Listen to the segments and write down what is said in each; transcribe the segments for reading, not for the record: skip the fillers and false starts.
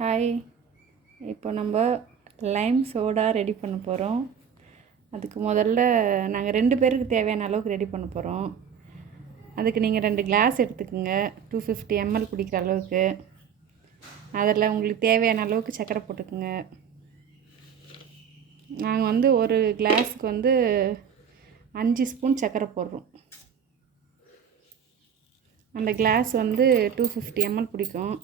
Hi. இப்போ நம்ம Lime soda ready பண்ண போகிறோம். அதுக்கு முதல்ல நாங்கள் 2 பேருக்கு தேவையான அளவுக்கு ரெடி பண்ண போகிறோம். அதுக்கு நீங்கள் 2 கிளாஸ் எடுத்துக்கோங்க, 250 ml குடிக்கிற அளவுக்கு. அதில் உங்களுக்கு தேவையான அளவுக்கு சர்க்கரை போட்டுக்குங்க. நாங்கள் ஒரு கிளாஸுக்கு 5 ஸ்பூன் சர்க்கரை போடுறோம். அந்த கிளாஸ் 250 ml பிடிக்கும்.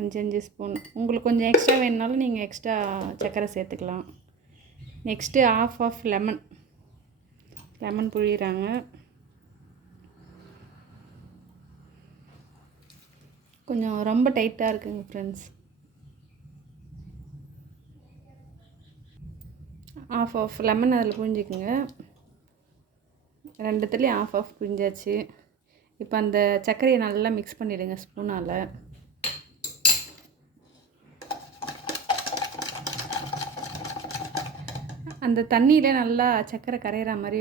அஞ்சு ஸ்பூன். உங்களுக்கு கொஞ்சம் எக்ஸ்ட்ரா வேணுனாலும் நீங்கள் எக்ஸ்ட்ரா சர்க்கரை சேர்த்துக்கலாம். நெக்ஸ்ட்டு ஆஃப் லெமன் புழிகிறாங்க. கொஞ்சம் ரொம்ப டைட்டாக இருக்குங்க ஃப்ரெண்ட்ஸ். ஆஃப் லெமன் அதில் புழிஞ்சிக்குங்க. 2த்துலேயும் ஆஃப் புழிஞ்சாச்சு. இப்போ அந்த சர்க்கரையை நல்லா மிக்ஸ் பண்ணிவிடுங்க ஸ்பூனால். அந்த தண்ணியில் நல்லா சர்க்கரை கரையிற மாதிரி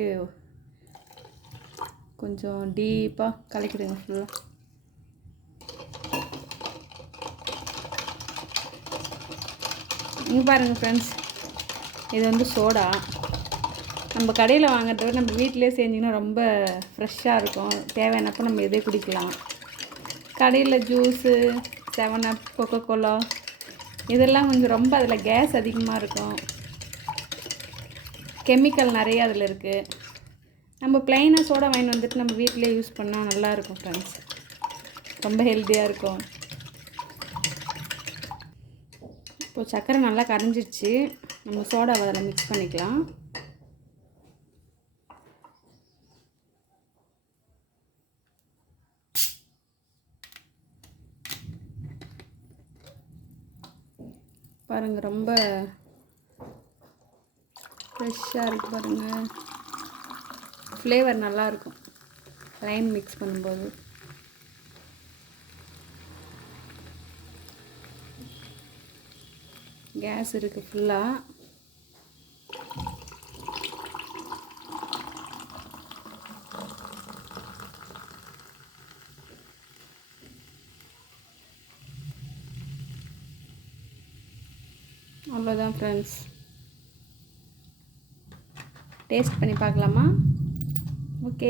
கொஞ்சம் டீப்பாக கலக்கிடுங்க ஃபுல்லாக. இங்கே பாருங்கள் ஃப்ரெண்ட்ஸ், இது சோடா. நம்ம கடையில் வாங்குறத விட நம்ம வீட்டிலே செஞ்சிங்கன்னா ரொம்ப ஃப்ரெஷ்ஷாக இருக்கும். தேவையானப்போ நம்ம இதே குடிக்கலாம். கடையில் ஜூஸு, 7up, கொக்கோகோலா இதெல்லாம் ரொம்ப அதில் கேஸ் அதிகமாக இருக்கும், கெமிக்கல் நிறைய அதில் இருக்குது. நம்ம ப்ளைனாக சோடா வாங்கிட்டு நம்ம வீட்டிலே யூஸ் பண்ணால் நல்லாயிருக்கும் ஃப்ரெண்ட்ஸ். ரொம்ப ஹெல்த்தியாக இருக்கும். இப்போ சர்க்கரை நல்லா கரைஞ்சிடுச்சு. நம்ம சோடாவை அதில் மிக்ஸ் பண்ணிக்கலாம். பாருங்கள், ரொம்ப ஃப்ரெஷ்ஷாக இருக்குது பாருங்கள். ஃப்ளேவர் நல்லாயிருக்கும் லைம் மிக்ஸ் பண்ணும்போது. கேஸ் இருக்குது ஃபுல்லாக. அவ்வளோதான் ஃப்ரெண்ட்ஸ். டேஸ்ட் பண்ணி பார்க்கலாமா? ஓகே.